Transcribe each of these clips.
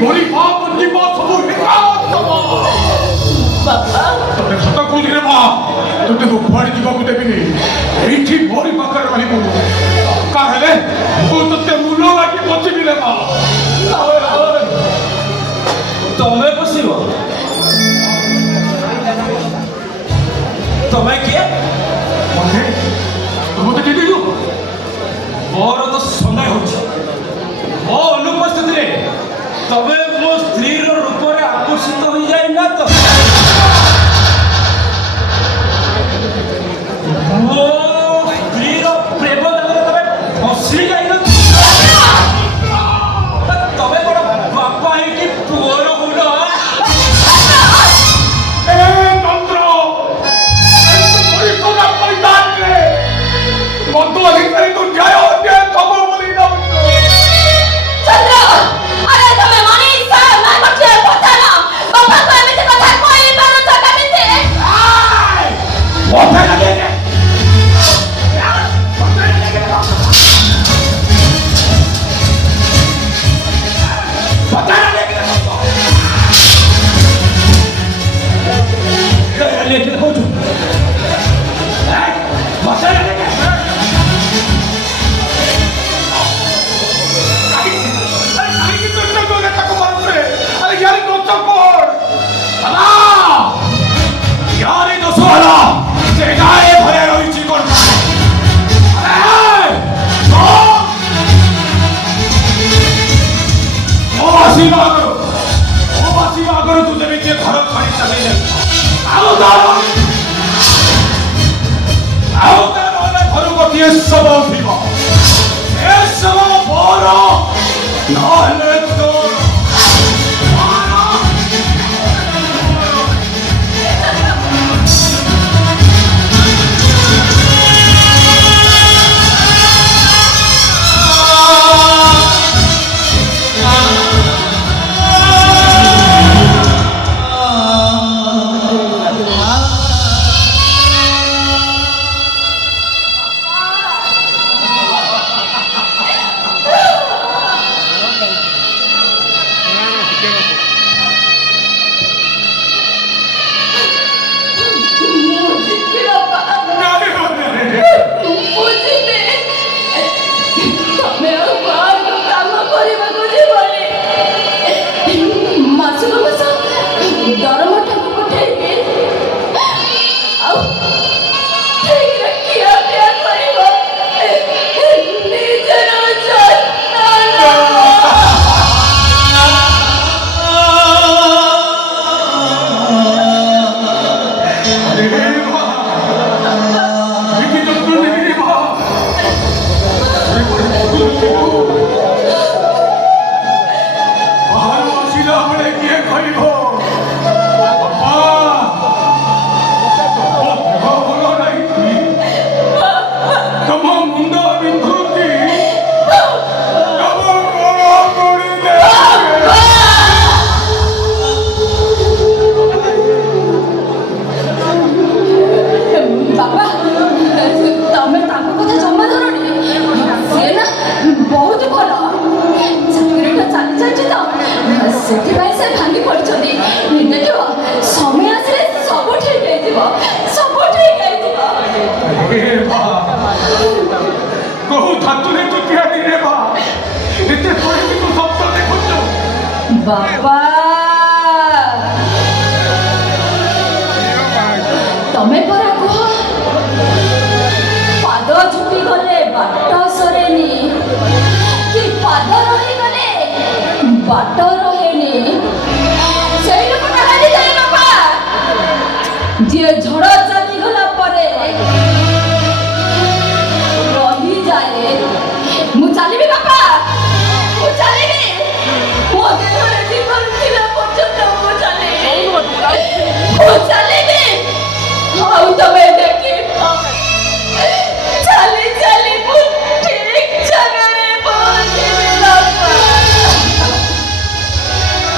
ভরি পাপ জীব সবু তোতে সত কହୁଛି রে মা তোতে କୁଆଡ଼େ ଯିବାକୁ ଦେବିନି ଏଇଠି ମୋରି ପାଖରେ ରହିବୁ କାହେଲେ ମୁଁ ତତେ ମୂଲ ଲାଗି ବଞ୍ଚିବି ରେ ମା ତମେ ବସିବ ତମେ କିଏ ତୁ ମତେ ଚିହ୍ନିଲୁ ମୋର ତ ସନ୍ଦେହ ହେଉଛି ମୋ ଅନୁପସ୍ଥିତିରେ ତମେ ମୋ ସ୍ତ୍ରୀର ରୂପରେ ଆକର୍ଷିତ ହୋଇଯାଇନା ତ ମୋ ସ୍ତ୍ରୀର ପ୍ରେମ ଜାଲରେ ତମେ ଫସି ଯାଇନ ତମେ କଣ ବାପା ହେଇକି ପୁଅର ହୁଡ মতো অধিকারী তো জয় হচ্ছে খবর বলি না চন্দ্র আরে তুমি মনে ইচ্ছা না করতে কথা না বাবা কো এমনি কথা কই পারো তো কেমনে কথা লাগে बाबा तमे परा कह पाद झुकी गले बाट सरेनी कि पाद रही गले बाट रहेनी सेई लोकटा हारी जाए बाबा जे झड़ चली गला परे रही जाए मु चलीबी बाबा मु चलीबी मो देहरे जीवन थिला पर्यंत मु चलीबी हाउ तमे देखी चली चली मु ठीक जगह रे पहुंचीबी बाबा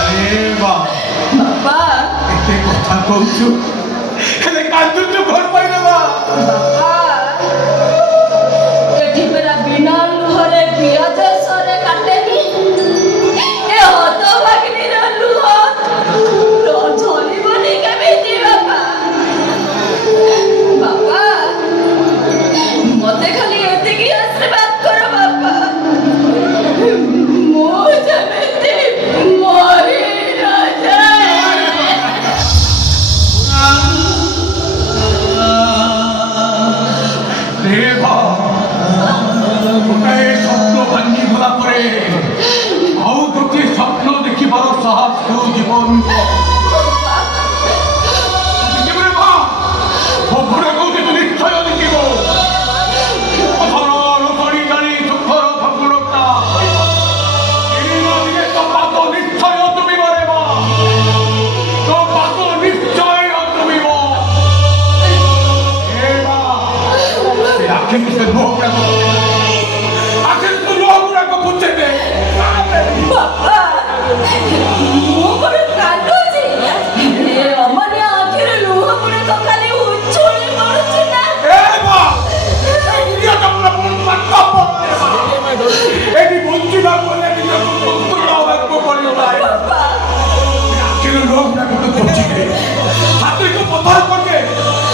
अरे बाबा एते कथा कहूछु हेले कांदु तो घर पाइले बा बाबा एठी मेरा बिना लुहरे पियाज सरे काटेनी ए हतो भागनी କରୁଛ ଦେଖିବୁ ରେ ମା ଭୋଗରେ କହୁଛି ତୁ ନିଶ୍ଚୟ ଦେଖିବ ଅଧର ରସଣି ଜାଣି ସୁଖର ଫଗୁଣତା ଦିନେ ତୋ ପାଦ ନିଶ୍ଚୟ ତୁମିବ ରେ ମା ତୋ ପାଦ ନିଶ୍ଚୟ ତୁମିବ ଏ ମା ସେ ଆଖିକୁ ସେ ଲୁହ ଗୁଡ଼ାକ ଆଖିରୁ ତୁ ଲୁହ ଗୁଡ଼ାକ ପୁଛେ ଦେ ବାପା ମୁଁ କଣ କାନ୍ଦୁଛି ଏ ଅମନିଆ ଆଖିରେ ଲୁହ ଗୁଡାକ ଖାଲି ଉଛୁଳି ପଡୁଛି ନା ଏ ମା ଦୁନିଆ ତମର ପୁଣି ପାଠ ଏଠି ବଞ୍ଚିବାକୁ ହେଲେ ନିଜକୁ ସୁଦୃଢ଼ ହେବାକୁ ପଡ଼ିବ ଭାଇ ବାପା ଆଖିରୁ ଲୁହ ଗୁଡ଼ାକ ତୁ ପୋଛି ଦେ ହାତକୁ ପଥର କରିଦେ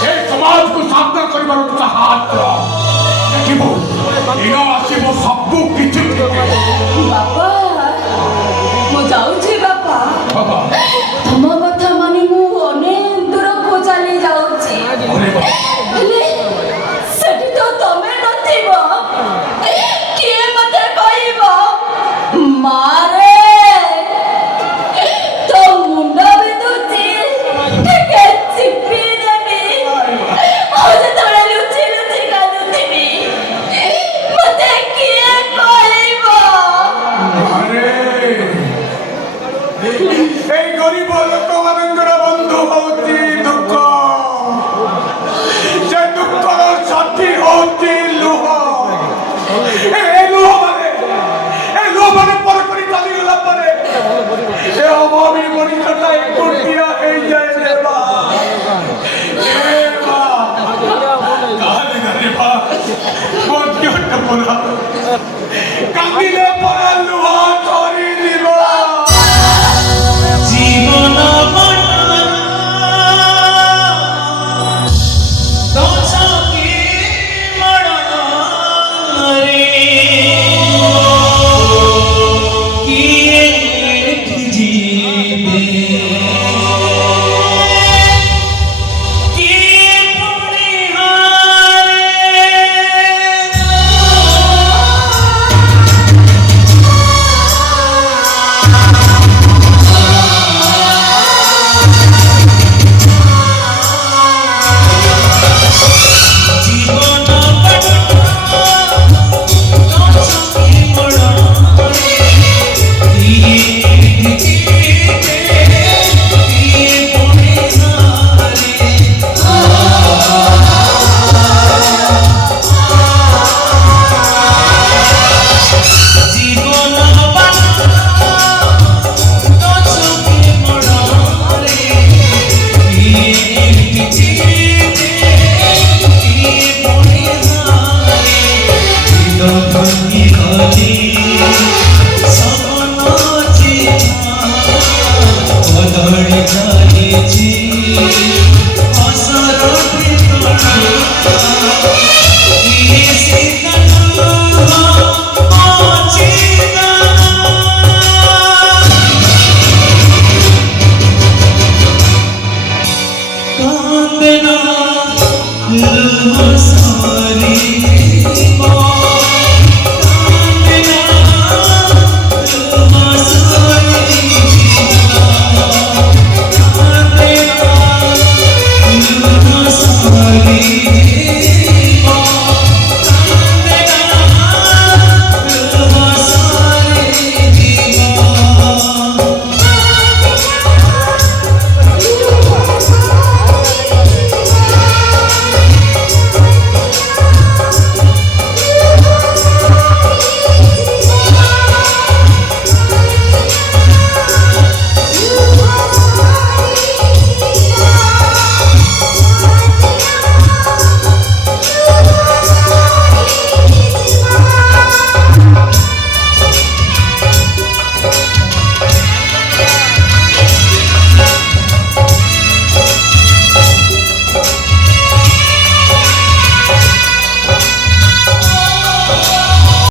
ଏ ସମାଜକୁ ସାମ୍ନା କରିବାର ସାହସ ଦେଖିବୁ ଦିନ ଆସିବ ସବୁ କିଛି ବାପା